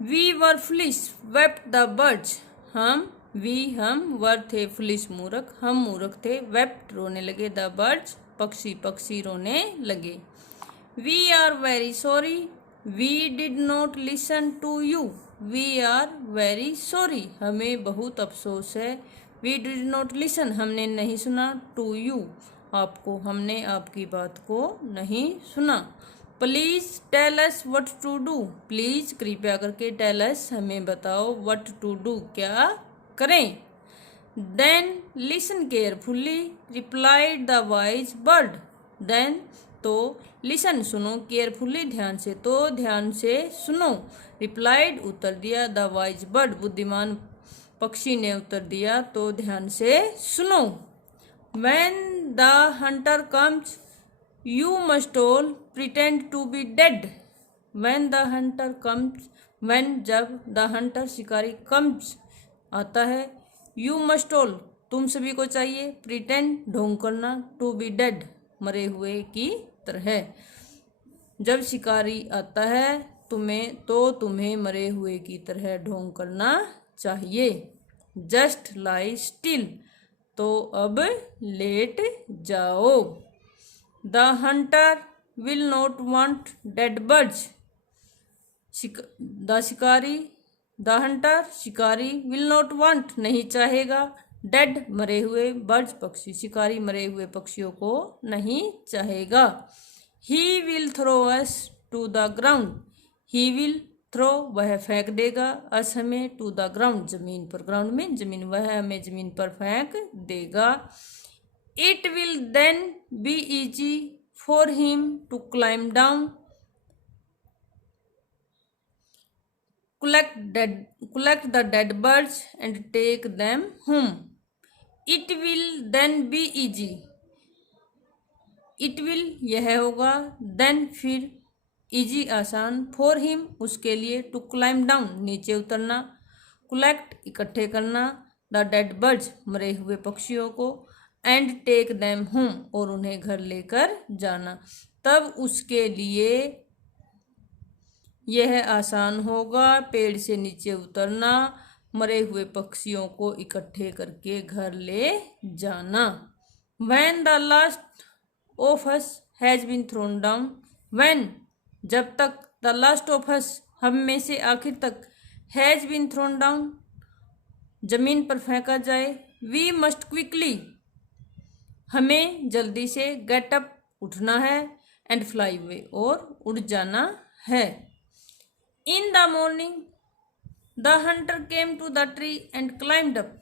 We were foolish wept the birds. हम were थे foolish मूर्ख, हम मूर्ख थे, वेप्ट रोने लगे, द बर्ड्स पक्षी रोने लगे। We are very sorry we did not listen to you. We are very sorry हमें बहुत अफसोस है। वी डिड नॉट लिसन हमने नहीं सुना, टू यू आपको, हमने आपकी बात को नहीं सुना। Please tell us what to do. Please कृपया करके, टेल अस हमें बताओ, व्हाट टू डू क्या करें। Then listen carefully replied the wise bird. Then तो लिसन सुनो, केयरफुली ध्यान से, तो ध्यान से सुनो, रिप्लाइड उत्तर दिया, द वाइज बर्ड बुद्धिमान पक्षी ने उत्तर दिया, तो ध्यान से सुनो। When the hunter comes, you must all pretend to be dead. When the hunter comes, when जब the hunter शिकारी comes आता है, you must all तुम सभी को चाहिए, pretend ढोंग करना, to be dead मरे हुए की तरह। जब शिकारी आता है तुम्हें मरे हुए की तरह ढोंग करना चाहिए। Just lie still तो अब लेट जाओ। The Hunter will not want dead birds. The Hunter शिकारी विल नॉट वॉन्ट नहीं चाहेगा, डेड मरे हुए, बर्ड्स पक्षी, शिकारी मरे हुए पक्षियों को नहीं चाहेगा। He will throw us to the ground. He will throw वह फेंक देगा, अस हमें, टू द ग्राउंड जमीन पर, ग्राउंड में जमीन, वह हमें जमीन पर फेंक देगा। It will then be easy for him to climb down. collect the dead birds and take them home. It will then be easy. It will यह होगा, then फिर, इजी आसान, फॉर हिम उसके लिए, टू क्लाइम डाउन नीचे उतरना, collect इकट्ठे करना, द डेड बर्ड्स मरे हुए पक्षियों को, एंड टेक देम होम और उन्हें घर लेकर जाना। तब उसके लिए यह आसान होगा, पेड़ से नीचे उतरना, मरे हुए पक्षियों को इकट्ठे करके घर ले जाना। When the last of us has been thrown down, when जब तक, द लास्ट ऑफ अस हम में से आखिर तक, हैज बीन थ्रोन डाउन जमीन पर फेंका जाए, वी मस्ट क्विकली हमें जल्दी से, गेट अप उठना है, एंड फ्लाई अवे और उड़ जाना है। In the morning the hunter came to the tree and climbed up.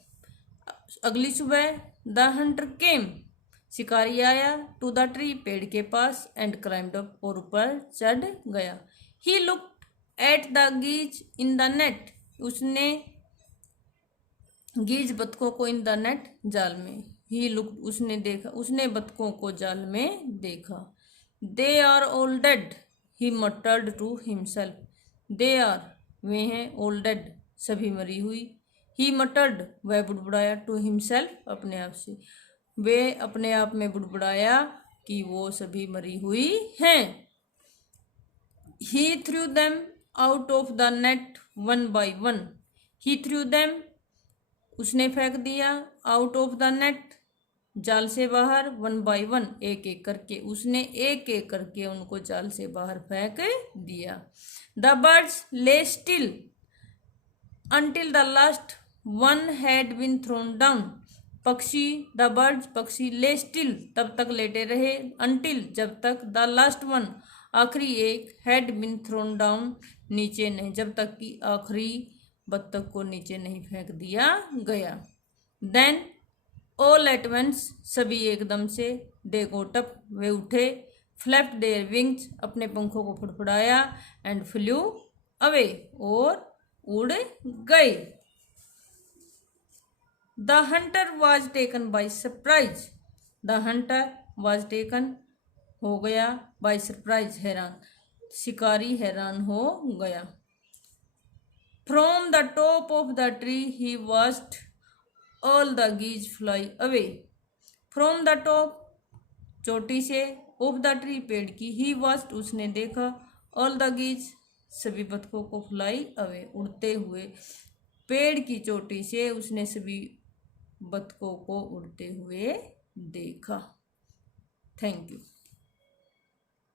अगली सुबह द हंटर केम शिकारी आया, टू द ट्री पेड़ के पास, एंड क्लाइम्ड अप और ऊपर चढ़ गया। He looked at the geese in the net. उसने गीज बतखों को, इन द नेट जाल में, ही लुक्ड उसने देखा, उसने बतखों को जाल में देखा। They are all dead he muttered to himself. They are वे हैं, ऑल डेड सभी मरी हुई, ही मटर्ड वह बुड़बुड़ाया, टू हिमसेल्फ अपने आप से, वे अपने आप में बुड़बुड़ाया कि वो सभी मरी हुई हैं। He threw them out of the net one by one. He threw them उसने फेंक दिया, आउट ऑफ द नेट जाल से बाहर, वन बाय वन एक एक करके, उसने एक एक करके उनको जाल से बाहर फेंक दिया। द बर्ड्स ले still until the last one had been thrown down. पक्षी, द बर्ड्स पक्षी, ले स्टिल तब तक लेटे रहे, until जब तक, द लास्ट वन आखिरी एक, had been thrown down नीचे नहीं, जब तक कि आखिरी बत्तख को नीचे नहीं फेंक दिया गया। Then all at once सभी एकदम से, they got up वे उठे, flapped their wings अपने पंखों को फड़फड़ाया, and flew away और उड़ गए। The hunter was taken by surprise. The hunter was taken हो गया, बाय सरप्राइज हैरान, शिकारी हैरान हो गया। From the top of the tree he watched all the geese fly away. From the top चोटी से, ऑफ द ट्री पेड़ की, ही वॉच्ड उसने देखा, ऑल द गीज सभी बतखों को फ्लाई अवे, उड़ते हुए। पेड़ की चोटी से उसने सभी बतखों को उड़ते हुए देखा। Thank you.